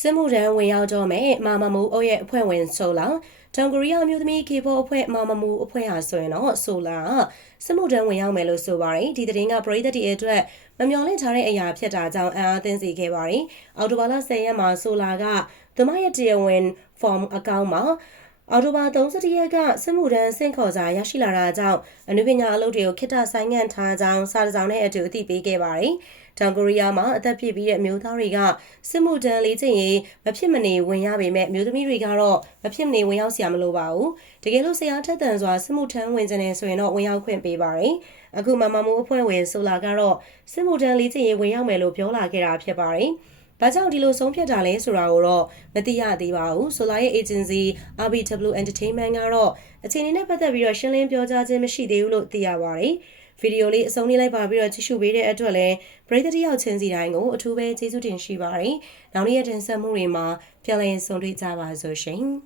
စစ်မှုထမ်းဝင်ရောက်တော့မဲ့မာမမူအုပ်ရဲ့အဖွဲ့ဝင်ဆိုလာတောင်ကိုရီးယားအမျိုးသမီးကေဖောအဖွဲ့မာမမူအဖွဲ့ဟာဆိုရင်တော့ဆိုလာကစစ်မှုထမ်းဝင်ရောက်မယ်လို့ဆိုပါတယ်ဒီသတင်းကပရိသတ်တွေအတွက်မမျှော်လင့်ထားတဲ့အရာဖြစ်တာကြောင့်အံ့အားသင့်စေခဲ့ပါတယ်အော်တိုဘာလ10ရက်မှာဆိုလာကသူမရဲ့တရားဝင် form အကောင့်မှာ အော်တိုဘာ31ရက်ကစစ်မှုထမ်းဆင့်ခေါ်စာရရှိလာတာကြောင့်အနုပညာအလုပ်တွေကိုခိတ္တဆိုင်ငံ့ထားကြောင်းစာတစ်စောင်နဲ့အတူအသိပေးခဲ့ပါတယ်။တောင်ကိုရီးယားမှာအသက်ပြည့်ပြီးတဲ့အမျိုးသားတွေကစစ်မှုထမ်းလေးချိန်ရေးမဖြစ်မနေဝင်ရပေမဲ့အမျိုးသမီးတွေကတော့မဖြစ်မနေဝင်ရောက်စရာမလိုပါဘူး။တကယ်လို့ဆရာထက်တန်စွာစစ်မှုထမ်းဝင်ကြတယ်ဆိုရင်တော့ဝင်ရောက်ခွင့်ပေးပါတယ်။အခုမမမိုးအဖွဲ့ဝင်ဆိုလာကတော့စစ်မှုထမ်းလေးချိန်ရေးဝင်ရောက်မယ်လို့ပြောလာခဲ့တာဖြစ်ပါတယ်။ ဘာကြောင့်ဒီလိုဆုံးဖြတ်တာလဲဆိုတာကိုတော့မသိရသေးပါဘူး။ Solar ရဲ့ agency RBW Entertainment ကတော့အခြေအနေနဲ့ပတ်သက်ပြီးတော့ရှင်းလင်းပြောကြားခြင်းမရှိသေးဘူးလို့သိရပါတယ်။ဗီဒီယိုလေးအဆုံးလေးလိုက်ပါပြီးတော့ကြည့်ရှုပေးတဲ့အတွက်လည်းပရိသတ်တယောက်ချင်းစီတိုင်းကိုအထူးပဲကျေးဇူးတင်ရှိပါတယ်။နောက်နေ့ရက်တင်ဆက်မှုတွေမှာပြန်လည်ဆုံတွေ့ကြပါစို့ရှင်။